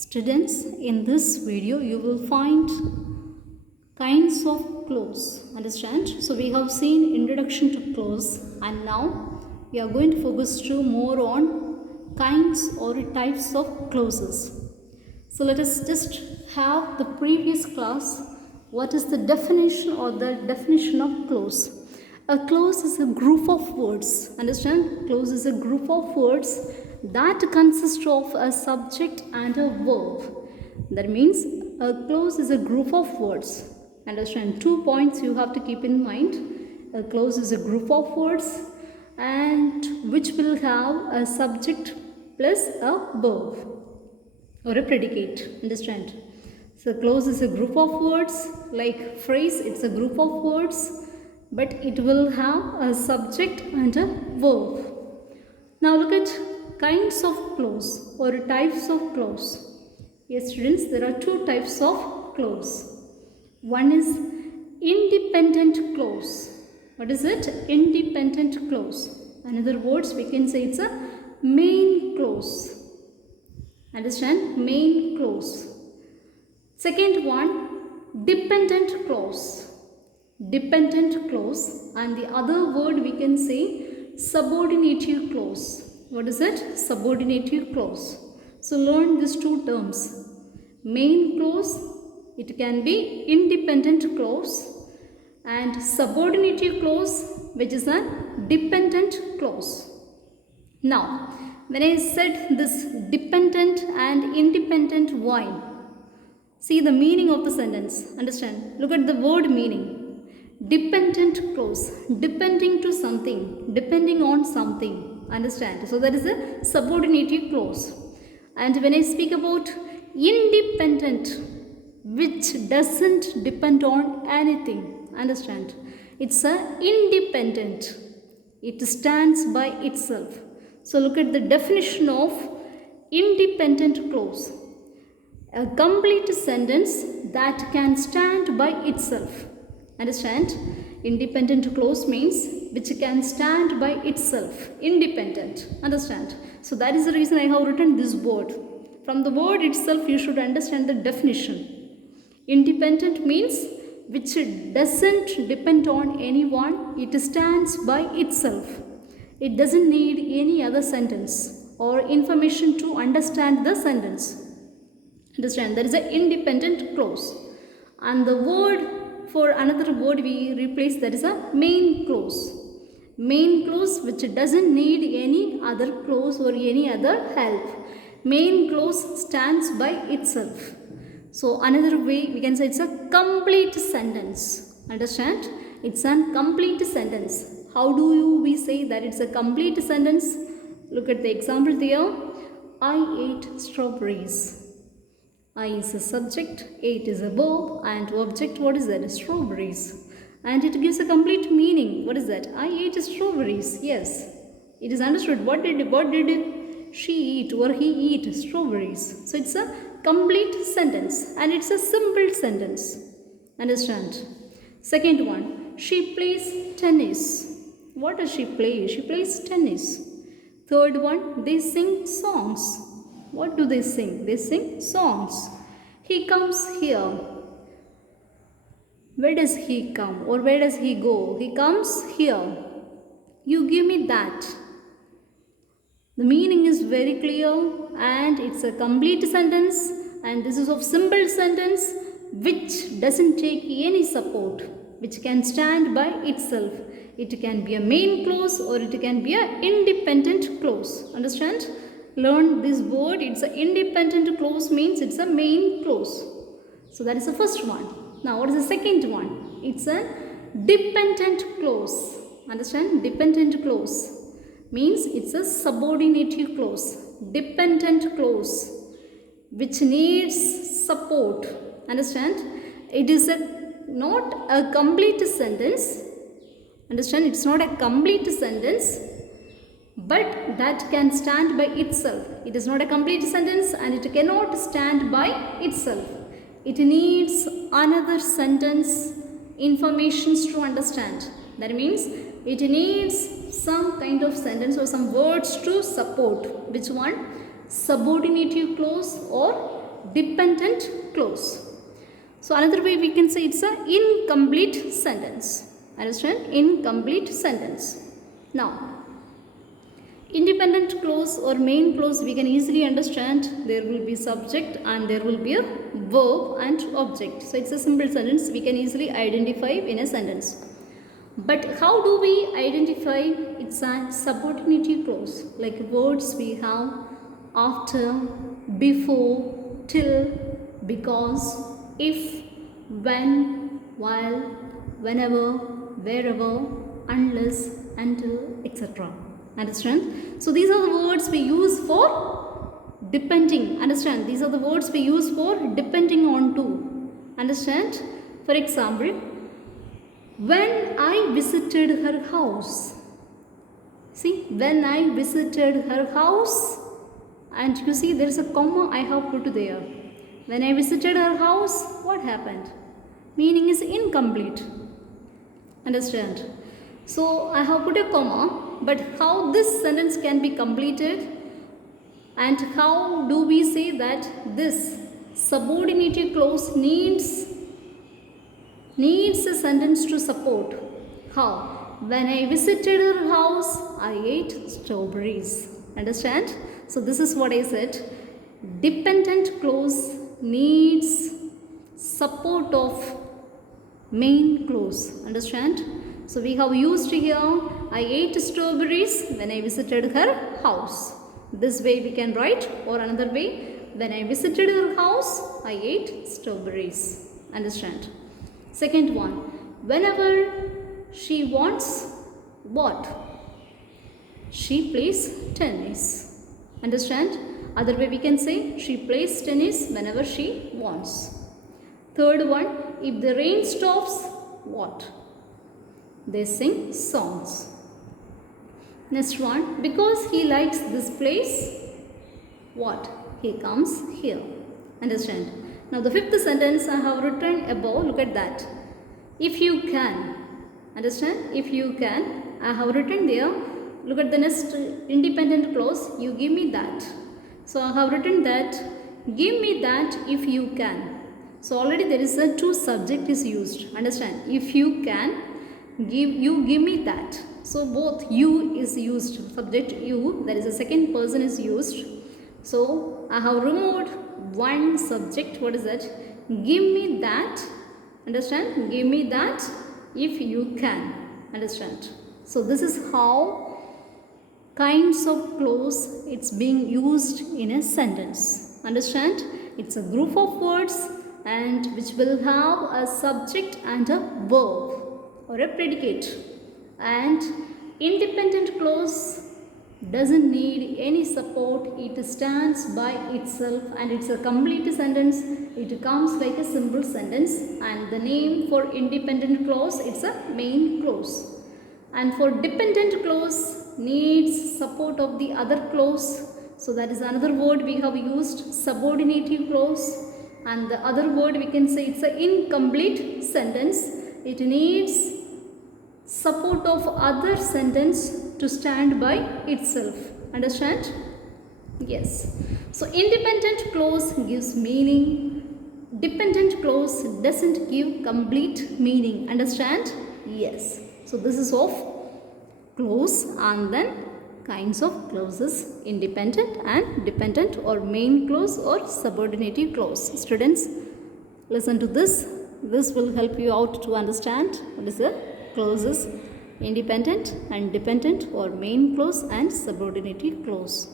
Students, in this video you will find kinds of clause. Understand? So we have seen introduction to clause, and now we are going to focus to more on kinds or types of clauses. So let us just have the previous class. What is the definition or the definition of clause? A clause is a group of words. Understand? Clause is a group of words that consist of a subject and a verb. That means a clause is a group of words. Understand? 2 points you have to keep in mind. A clause is a group of words and which will have a subject plus a verb or a predicate. Understand? So clause is a group of words, like phrase, it's a group of words, but it will have a subject and a verb. Now look at kinds of clause or types of clause. Yes, students, there are 2 types of clause. One is independent clause. What is it? Independent clause. In other words, we can say it's a main clause. Understand? Main clause. Second one, dependent clause. Dependent clause, and the other word we can say subordinating clause. What is it? Subordinating clause. So learn these 2 terms. Main clause, it can be independent clause, and subordinating clause, which is a dependent clause. Now, when I said this dependent and independent, why? See the meaning of the sentence. Understand? Look at the word meaning. Dependent clause, depending to something, depending on something. Understand? So that is a subordinating clause. And when I speak about independent, which doesn't depend on anything. Understand? It's a independent. It stands by itself. So look at the definition of independent clause. A complete sentence that can stand by itself. Understand? Independent clause means which can stand by itself. Independent. Understand? So that is the reason I have written this word. From the word itself you should understand the definition. Independent means which doesn't depend on anyone. It stands by itself. It doesn't need any other sentence or information to understand the sentence. Understand? That is an independent clause. And the word, for another word we replace, that is a main clause. Main clause which doesn't need any other clause or any other help. Main clause stands by itself. So another way we can say it's a complete sentence. Understand? It's a complete sentence. How do we say that it's a complete sentence? Look at the example there. I ate strawberries. I is a subject, ate is a verb, and object, what is that? Strawberries. And it gives a complete meaning. What is that? I ate strawberries. Yes. It is understood. What did she eat or he eat? Strawberries. So it's a complete sentence and it's a simple sentence. Understand? Second one, she plays tennis. What does she play? She plays tennis. Third one, they sing songs. What do they sing? They sing songs. He comes here. Where does he come or where does he go? He comes here. You give me that. The meaning is very clear and it's a complete sentence, and this is of simple sentence which doesn't take any support, which can stand by itself. It can be a main clause or it can be an independent clause. Understand? Learn this word. It's an independent clause means it's a main clause. So that is the first one. Now what is the second one? It's a dependent clause. Understand? Dependent clause means it's a subordinating clause. Dependent clause which needs support. Understand? It is not a complete sentence. Understand? It's not a complete sentence, but that can stand by itself. It is not a complete sentence and it cannot stand by itself. It needs another sentence informations to understand. That means it needs some kind of sentence or some words to support. Which one? Subordinating clause or dependent clause. So another way we can say it's a incomplete sentence. Understand? Incomplete sentence. Now, independent clause or main clause we can easily understand. There will be subject and there will be a verb and object. So it's a simple sentence we can easily identify in a sentence. But how do we identify it's a subordinating clause? Like words we have after, before, till, because, if, when, while, whenever, wherever, unless, until, etc. Understand? So these are the words we use for depending. Understand? These are the words we use for depending on to. Understand? For example, when I visited her house. See, when I visited her house, and you see there is a comma I have put there. When I visited her house, what happened? Meaning is incomplete. Understand? So I have put a comma, but how this sentence can be completed and how do we say that this subordinating clause needs a sentence to support? How? When I visited her house, I ate strawberries. Understand? So this is what I said. Dependent clause needs support of main clause. Understand? So we have used here, I ate strawberries when I visited her house. This way we can write, or another way, when I visited her house, I ate strawberries. Understand? Second one, whenever she wants what? She plays tennis. Understand? Other way we can say, she plays tennis whenever she wants. Third one, if the rain stops, what? They sing songs. Next one, because he likes this place, what? He comes here. Understand? Now the fifth sentence I have written above, look at that. If you can. Understand? If you can, I have written there. Look at the next independent clause, you give me that. So I have written that, give me that if you can. So already there is a two subject is used. Understand? If you can, give me that. So both you is used, subject you, there is a second person is used. So I have removed one subject. What is that? Give me that. Understand? Give me that if you can. Understand? So this is how kinds of clause it's being used in a sentence. Understand? It's a group of words and which will have a subject and a verb or a predicate. And independent clause doesn't need any support. It stands by itself and it's a complete sentence. It comes like a simple sentence, and the name for independent clause, it's a main clause. And for dependent clause needs support of the other clause. So that is another word we have used, subordinating clause. And the other word we can say it's an incomplete sentence. It needs support of other sentence to stand by itself. Understand? Yes. So independent clause gives meaning. Dependent clause doesn't give complete meaning. Understand? Yes. So this is of clause and then kinds of clauses, independent and dependent or main clause or subordinating clause. Students, listen to this. This will help you out to understand what is the clauses, independent and dependent or main clause and subordinating clause.